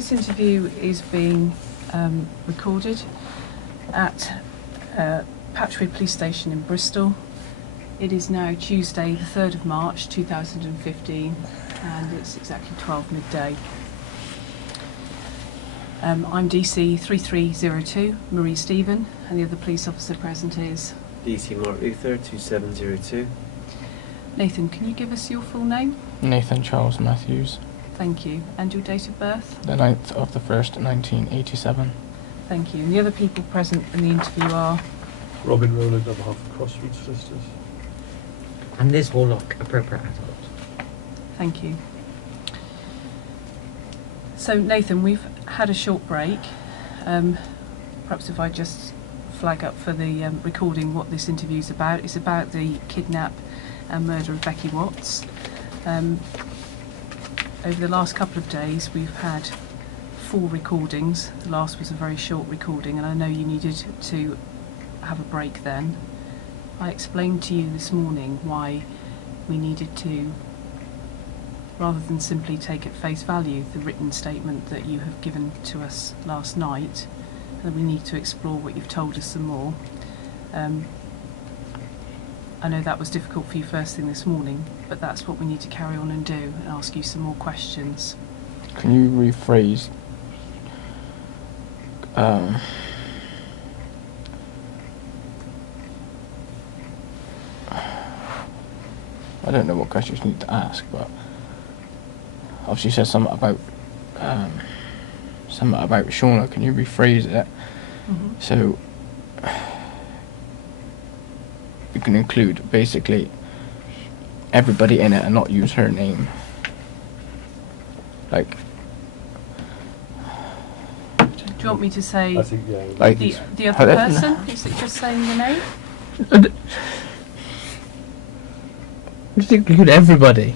This interview is being recorded at Patchwood Police Station in Bristol. It is now Tuesday, the 3rd of March 2015, and it's exactly 12 midday. I'm DC 3302, Marie Stephen, and the other police officer present is DC Mark Luther 2702. Nathan. Can you give us your full name? Nathan Charles Matthews. Thank you. And your date of birth? The 9th of the 1st, 1987. Thank you. And the other people present in the interview are? Robin Rowland on behalf of Crossroads Solicitors. And Liz Warlock, appropriate adult. Thank you. So Nathan, we've had a short break. Perhaps if I just flag up for the recording what this interview is about. It's about the kidnap and murder of Becky Watts. Over the last couple of days we've had 4 recordings. The last was a very short recording, and I know you needed to have a break then. I explained to you this morning why we needed to, rather than simply take at face value the written statement that you have given to us last night, that we need to explore what you've told us some more. I know that was difficult for you first thing this morning, but that's what we need to carry on and do, and ask you some more questions. Can you rephrase? I don't know what questions you need to ask, but obviously you said something about Shauna. Can you rephrase it? Mm-hmm. So you can include basically everybody in it and not use her name. Like, do you want me to say I think, yeah. like the other person? Is it just saying the name? just include everybody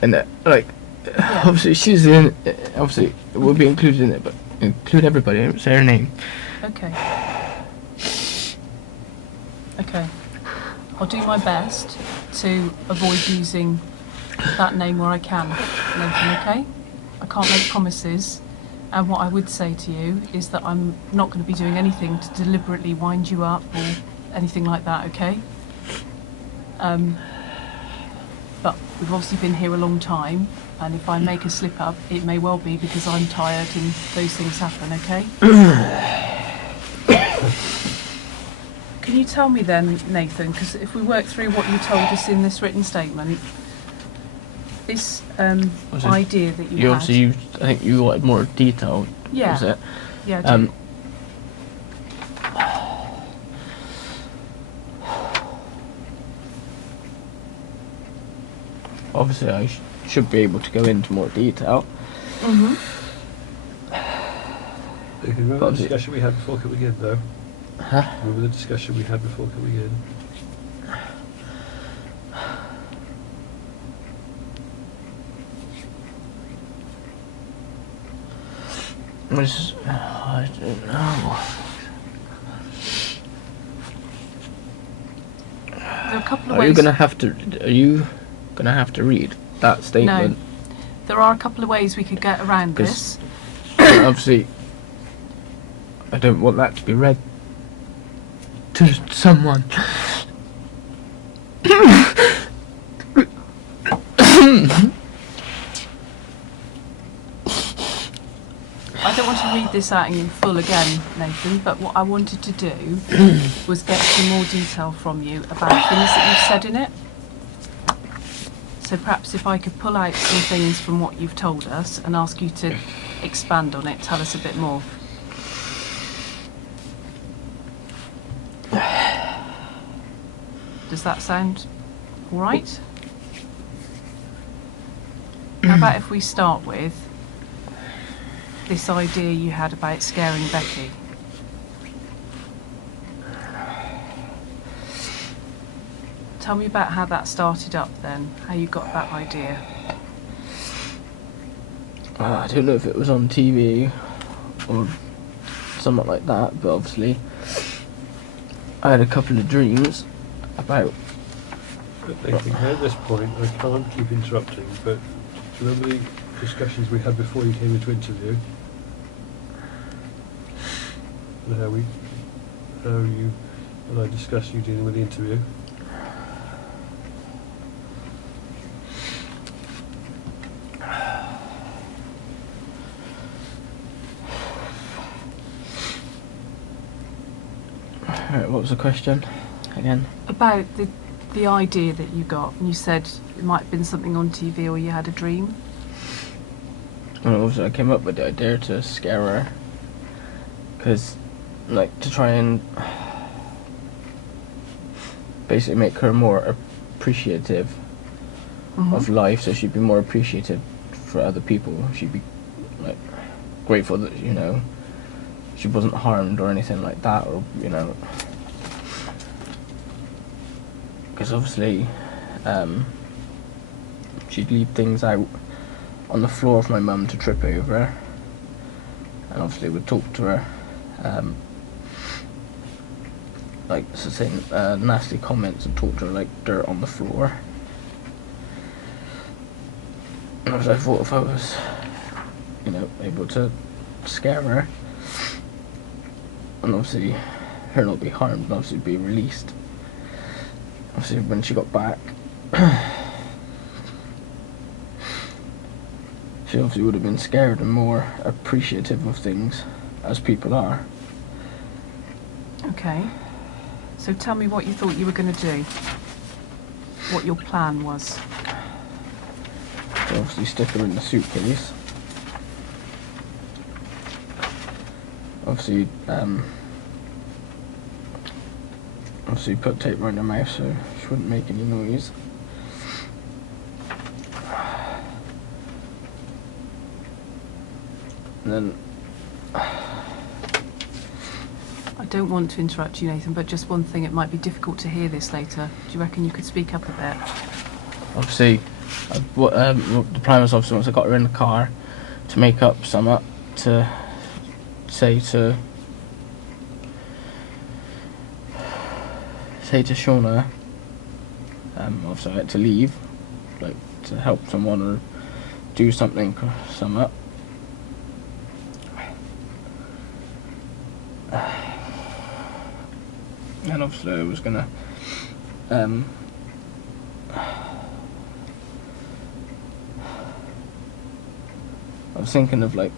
in it. Like, Yeah. obviously she's in. Obviously it will be included in it, but include everybody. Don't say her name. Okay. Okay. I'll do my best to avoid using that name where I can, Nathan, okay? I can't make promises, and what I would say to you is that I'm not going to be doing anything to deliberately wind you up or anything like that, okay? But we've obviously been here a long time, and if I make a slip up, it may well be because I'm tired and those things happen, okay? Can you tell me then, Nathan, because if we work through what you told us in this written statement, this idea that you had... obviously used, I think you wanted more detail, Yeah. was it? Yeah, I do. Obviously I should be able to go into more detail. Mm-hmm. You can remember the Obviously- discussion we had before coming in, though? Huh? Remember the discussion we had before coming in? I don't know. There are a couple of Are ways... you gonna have to read that statement? No. There are a couple of ways we could get around this. 'Cause obviously I don't want that to be read to someone. I don't want to read this out in full again, Nathan, but what I wanted to do was get some more detail from you about things that you've said in it. So perhaps if I could pull out some things from what you've told us and ask you to expand on it, tell us a bit more. Does that sound all right? How about if we start with this idea you had about scaring Becky? Tell me about how that started up then, how you got that idea. I don't know if it was on TV or something like that, but obviously I had a couple of dreams about... Nathan, at this point, I can't keep interrupting, but Do you remember the discussions we had before you came into interview? And how you and I discussed you dealing with the interview? Right, what was the question again? About the idea that you got, and you said it might have been something on TV or you had a dream. Well, obviously I came up with the idea to scare her, because, like, to try and basically make her more appreciative of life, so she'd be more appreciative for other people. She'd be, like, grateful that, you know, she wasn't harmed or anything like that, or, you know, because obviously she'd leave things out on the floor for my mum to trip over, and obviously would talk to her, like, so saying nasty comments and talk to her like dirt on the floor. And I thought if I was, you know, able to scare her, and obviously her not be harmed, and obviously be released. Obviously when she got back, she obviously would have been scared and more appreciative of things, as people are. Okay. So tell me what you thought you were going to do. What your plan was. So obviously stick her in the suitcase. Obviously, obviously put tape around her mouth so she wouldn't make any noise. And then I don't want to interrupt you, Nathan, but just one thing, it might be difficult to hear this later. Do you reckon you could speak up a bit? obviously, the plan was obviously once I got her in the car to make up something to say to Shauna, obviously I had to leave, like to help someone or do something or something. And obviously I was gonna I was thinking of like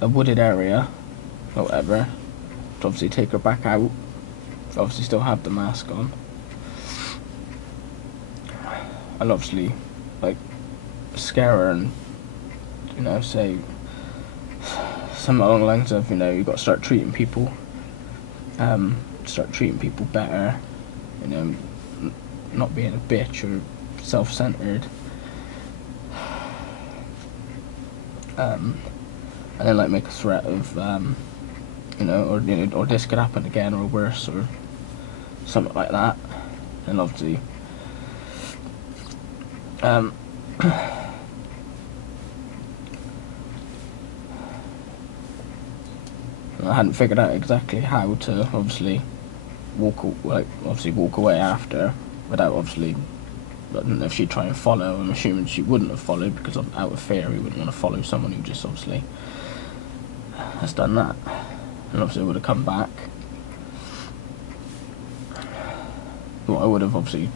a wooded area or whatever to obviously take her back out, to obviously still have the mask on, and obviously like scare her and, you know, say something along the lines of, you know, you've got to start treating people better, you know, not being a bitch or self-centered, and then like make a threat of, you know, or this could happen again or worse or something like that. And obviously I hadn't figured out exactly how to obviously walk away after, without obviously, I don't know if she'd try and follow. I'm assuming she wouldn't have followed, because out of fear we wouldn't want to follow someone who just obviously has done that, and obviously would have come back. Well, I would have obviously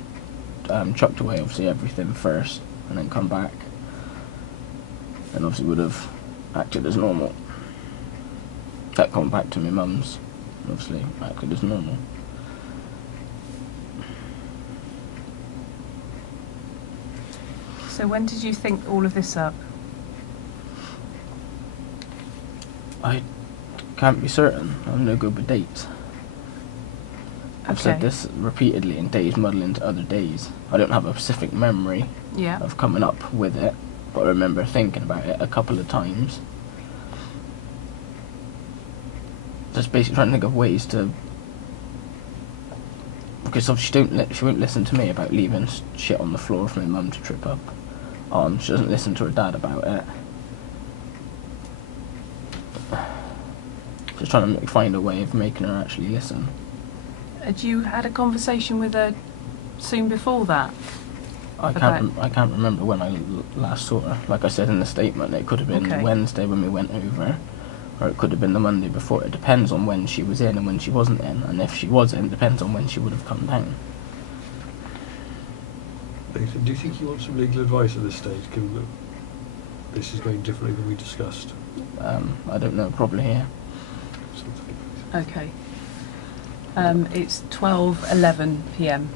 chucked away obviously everything first and then come back, and obviously would have acted as normal. That come back to my mum's, obviously acted as normal. So when did you think all of this up? I can't be certain. I'm no good with dates. I've said Okay. this repeatedly, and days muddle into other days. I don't have a specific memory Yeah. of coming up with it, but I remember thinking about it a couple of times. Just basically trying to think of ways to, because obviously she won't listen to me about leaving shit on the floor for my mum to trip up on. She doesn't listen to her dad about it. Just trying to find a way of making her actually listen. Had you had a conversation with her soon before that? I can't remember when I last saw her. Like I said in the statement, it could have been Okay. Wednesday when we went over, or it could have been the Monday before. It depends on when she was in and when she wasn't in, and if she was in, it depends on when she would have come down. Nathan, do you think you want some legal advice at this stage, given that this is going differently than we discussed? I don't know, probably here. Something. Okay. It's 12:11 p.m.